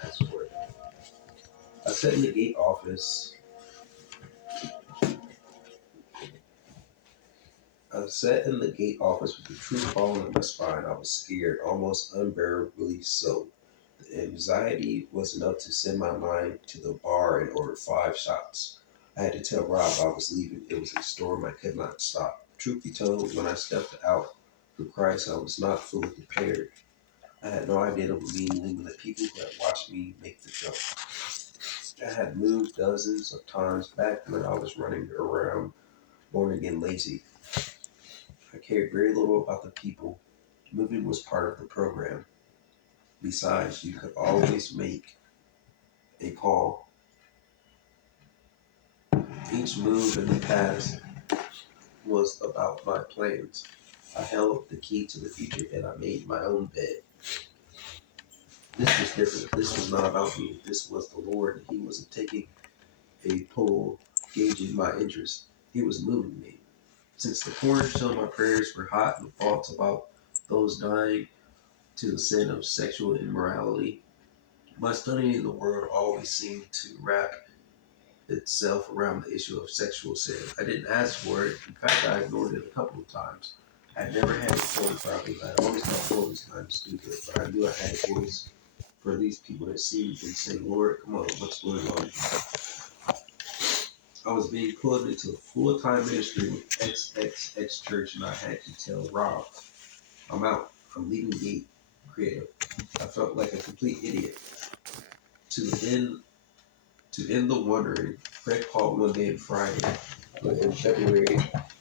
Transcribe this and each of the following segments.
Passport. I sat in the gate office. I sat in the gate office with the truth falling in my spine. I was scared, almost unbearably so. The anxiety was enough to send my mind to the bar and order 5 shots. I had to tell Rob I was leaving. It was a storm I could not stop. Truth be told, when I stepped out for Christ, I was not fully prepared. I had no idea it would mean leaving the people who had watched me make the jump. I had moved dozens of times back when I was running around born again lazy. I cared very little about the people. Moving was part of the program. Besides, you could always make a call. Each move in the past was about my plans. I held the key to the future and I made my own bed. This was different. This was not about me. This was the Lord. He wasn't taking a poll gauging my interest. He was moving me. Since the cornerstone, my prayers were hot and thoughts about those dying to the sin of sexual immorality. My studying the word always seemed to wrap itself around the issue of sexual sin. I didn't ask for it. In fact, I ignored it a couple of times. I had never had it told properly. I always thought Lord was kind of stupid, but I knew I had a voice for these people that seemed and say, Lord, come on, what's going on? I was being pulled into a full-time ministry with XXX Church, and I had to tell Rob, I'm out. I'm leaving Gate Creative. I felt like a complete idiot. To end to end the wondering, Fred called one day on Friday, but in February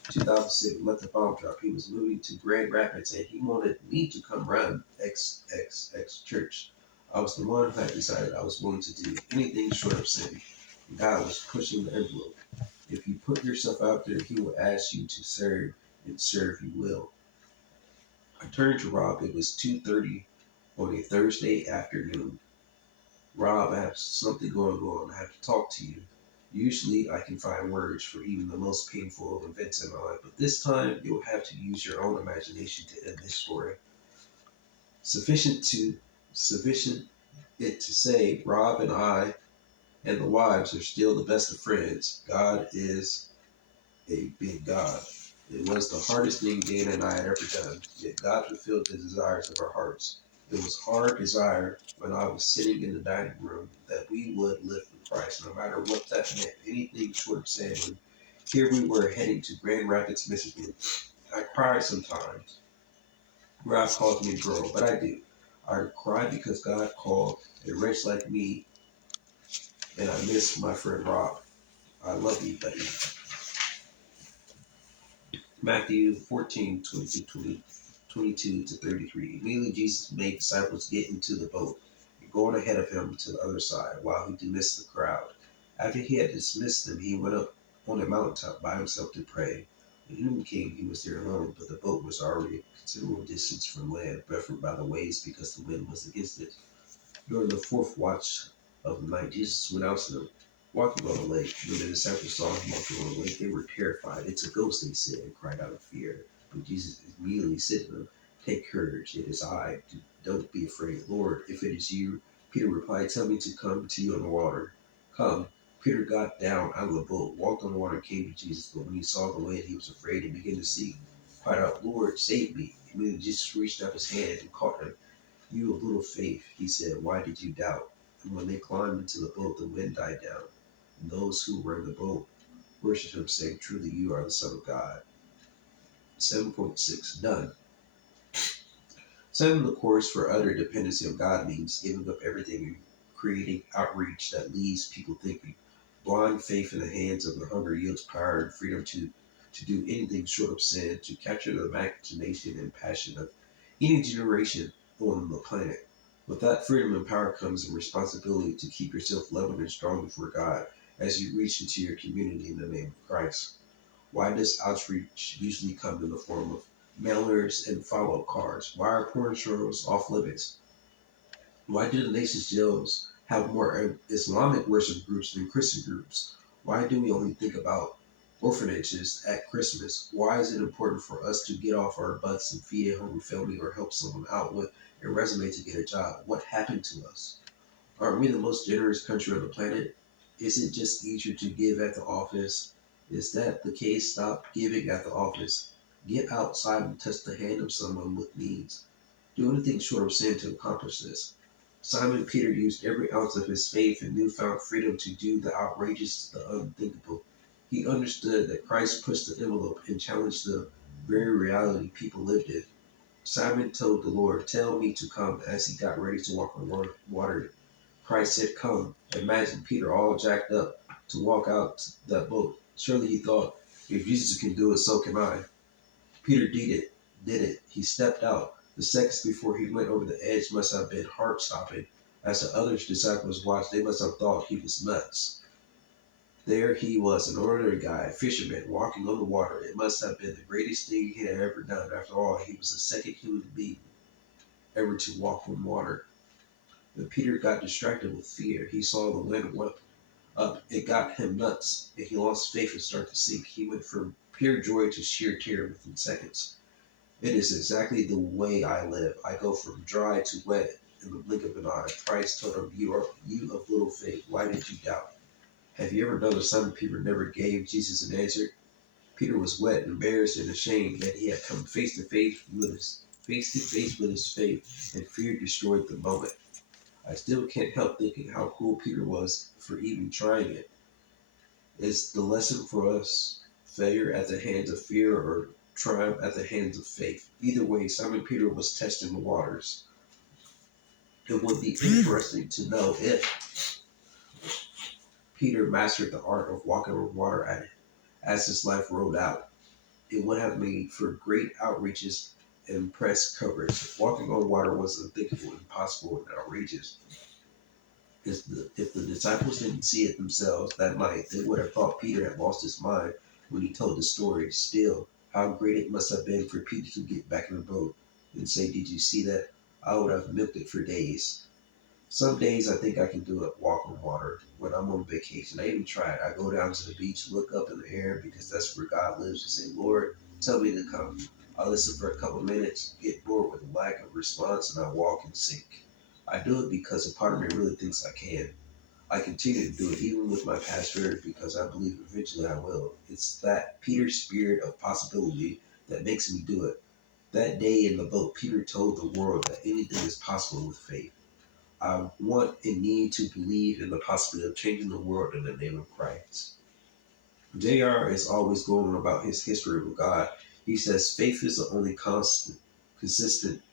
2006, let the bomb drop. He was moving to Grand Rapids, and he wanted me to come run XXX Church. I was the one who had decided I was willing to do anything short of sin. God was pushing the envelope. If you put yourself out there, he will ask you to serve, and serve you will. I turned to Rob. It was 2:30 on a Thursday afternoon. Rob, I have something going on. I have to talk to you. Usually I can find words for even the most painful of events in my life, but this time you'll have to use your own imagination to end this story. Sufficient to Sufficient it to say Rob and I and the wives are still the best of friends. God is a big God. It was the hardest thing Dana and I had ever done, yet God fulfilled the desires of our hearts. It was hard desire when I was sitting in the dining room that we would live for Christ, no matter what that meant, anything short of saying. Here we were heading to Grand Rapids, Michigan. I cry sometimes. God calls me girl, but I do. I cry because God called a wretch like me, and I miss my friend Rob. I love you, buddy. Matthew 14, 22 to 33. Immediately Jesus made disciples get into the boat and going ahead of him to the other side while he dismissed the crowd. After he had dismissed them, he went up on a mountaintop by himself to pray. When noon came, he was there alone, but the boat was already a considerable distance from land, buffeted by the waves because the wind was against it. During the fourth watch of the night, Jesus went out to them, walking on the lake. When the disciples saw him walking on the lake, they were terrified. It's a ghost, they said, and cried out in fear. But Jesus immediately said to them, take courage, it is I. Don't be afraid. Lord, if it is you, Peter replied, tell me to come to you on the water. Come. Peter got down out of the boat, walked on the water, and came to Jesus. But when he saw the wind, he was afraid and began to sink. Cried out, Lord, save me. Immediately Jesus reached up his hand and caught him. You of little faith, he said, why did you doubt? And when they climbed into the boat, the wind died down. And those who were in the boat worshipped him, saying, truly you are the Son of God. 7.6 Done. Setting the course for utter dependency on God means giving up everything and creating outreach that leaves people thinking. Blind faith in the hands of the hunger yields power and freedom to do anything short of sin, to capture the imagination and passion of any generation on the planet. With that freedom and power comes a responsibility to keep yourself loving and strong before God as you reach into your community in the name of Christ. Why does outreach usually come in the form of mailers and follow-up cards? Why are porn shows off limits? Why do the nation's jails have more Islamic worship groups than Christian groups? Why do we only think about orphanages at Christmas? Why is it important for us to get off our butts and feed a hungry family or help someone out with a resume to get a job? What happened to us? Aren't we the most generous country on the planet? Is it just easier to give at the office? Is that the case? Stop giving at the office. Get outside and touch the hand of someone with needs. Do anything short of sin to accomplish this. Simon Peter used every ounce of his faith and newfound freedom to do the outrageous, the unthinkable. He understood that Christ pushed the envelope and challenged the very reality people lived in. Simon told the Lord, "Tell me to come," as he got ready to walk on water. Christ said, "Come." Imagine Peter all jacked up to walk out that boat. Surely he thought, if Jesus can do it, so can I. Peter did it. He stepped out. The seconds before he went over the edge must have been heart stopping. As the other disciples watched, they must have thought he was nuts. There he was, an ordinary guy, a fisherman, walking on the water. It must have been the greatest thing he had ever done. After all, he was the second human being ever to walk on water. But Peter got distracted with fear. He saw the wind up. It got him nuts, and he lost faith and started to sink. He went from pure joy to sheer terror within seconds. It is exactly the way I live. I go from dry to wet in the blink of an eye. Christ told him, you of little faith. Why did you doubt? Have you ever noticed Simon Peter never gave Jesus an answer? Peter was wet, embarrassed, and ashamed, yet he had come face to face with his faith, and fear destroyed the moment. I still can't help thinking how cool Peter was for even trying it. Is the lesson for us failure at the hands of fear or triumph at the hands of faith? Either way, Simon Peter was testing the waters. It would be interesting to know if Peter mastered the art of walking on water as his life rolled out. It would have made for great outreaches and press coverage. Walking on water was unthinkable, impossible, and outrageous. If the disciples didn't see it themselves that night, they would have thought Peter had lost his mind when he told the story. Still, how great it must have been for Peter to get back in the boat and say, "Did you see that? I would have milked it for days." Some days I think I can do it, walk on water. When I'm on vacation, I even try it. I go down to the beach, look up in the air because that's where God lives, and say, "Lord, tell me to come." I listen for a couple minutes, get bored with the lack of response, and I walk and sink. I do it because a part of me really thinks I can. I continue to do it even with my past hurt because I believe eventually I will. It's that Peter spirit of possibility that makes me do it. That day in the boat, Peter told the world that anything is possible with faith. I want and need to believe in the possibility of changing the world in the name of Christ. JR is always going on about his history with God. He says faith is the only consistent